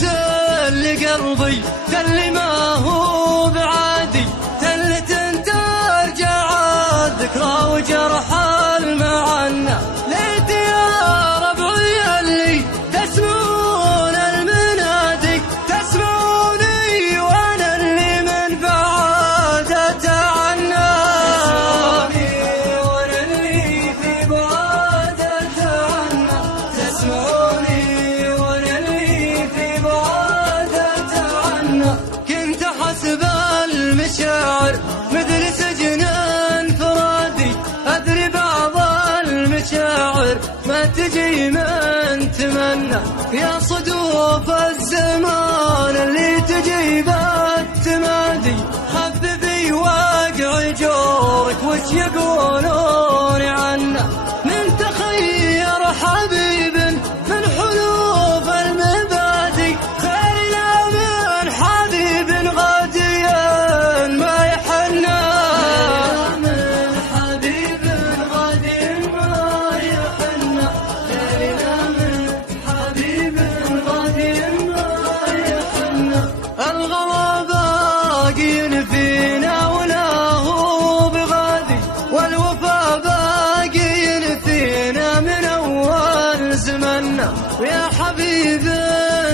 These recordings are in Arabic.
تل قلبي تل ما هو بعادي، تل ترجع الذكرى وجرح المعنى. ليت يا ربعي اللي تسمعون المنادي، تسمعوني وانا اللي من بعد اتعنى، وانا اللي في بعد اتعنى، تسمعوني وانا اللي في بعد اتعنى. كنت حسب المشاعر مثل سجن انفرادي، ادري بعض المشاعر ما تجي من تمنى. يا صدوف الزمان اللي تجي بالتمادي، خففي واقع جورك وش يقولون عنا. من تخير حبيب من حلوف المبادئ، خيرنا من حبيب غاديا ما يحنى، من حبيب غادي ما يحنى، خيرنا من حبيب غادي ما يحنى. الغلا باقي فينا ولا هو بغادي، والوفا باقي فينا من اول زمنا. ويا حبيب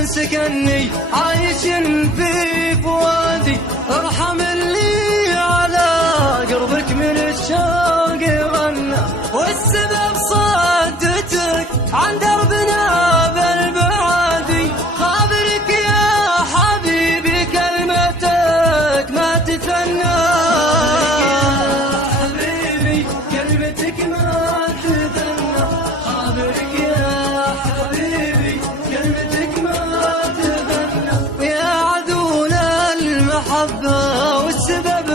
سكني عايش في فؤادي، ارحم اللي على قربك من الشوق غنى. والسبب صدتك عن دربنا بالبعادي، خابرك يا حبيبي كلمتك ما تتفنى، حبيبي كلمتك ما تتفنى، خابرك يا حبيبي كلمتك ما تتفنى. يا عدول المحبة والسبب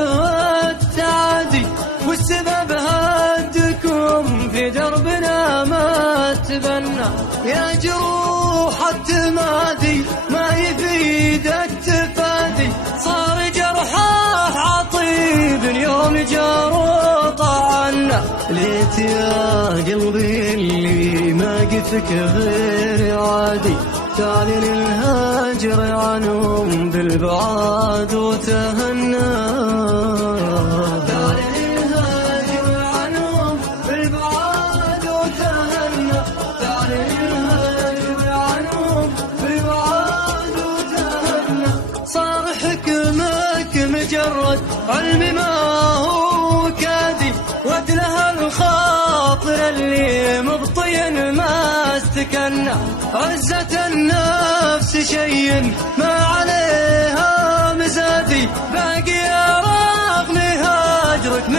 التعادي، والسبب هدكم في دربنا ما تبنى. يا جروح التمادي ما يفيد التفادي، صار جرحه عطيب يوم جار طعنا. ليت يا قلبي اللي ما قفك غير عادي، تعلن الهاجر عنهم بالبعاد وتهنى، تعلن الهاجر عنهم بالبعاد وتهنى، تعلن الهاجر عنهم بالبعاد وتهنى. صار حكمك مجرد علم ما هو كادي، وادلها الخاطر اللي مبطي ما استكنى. عزة النفس شيء ما عليها مزادي، باقي رغم هاجرك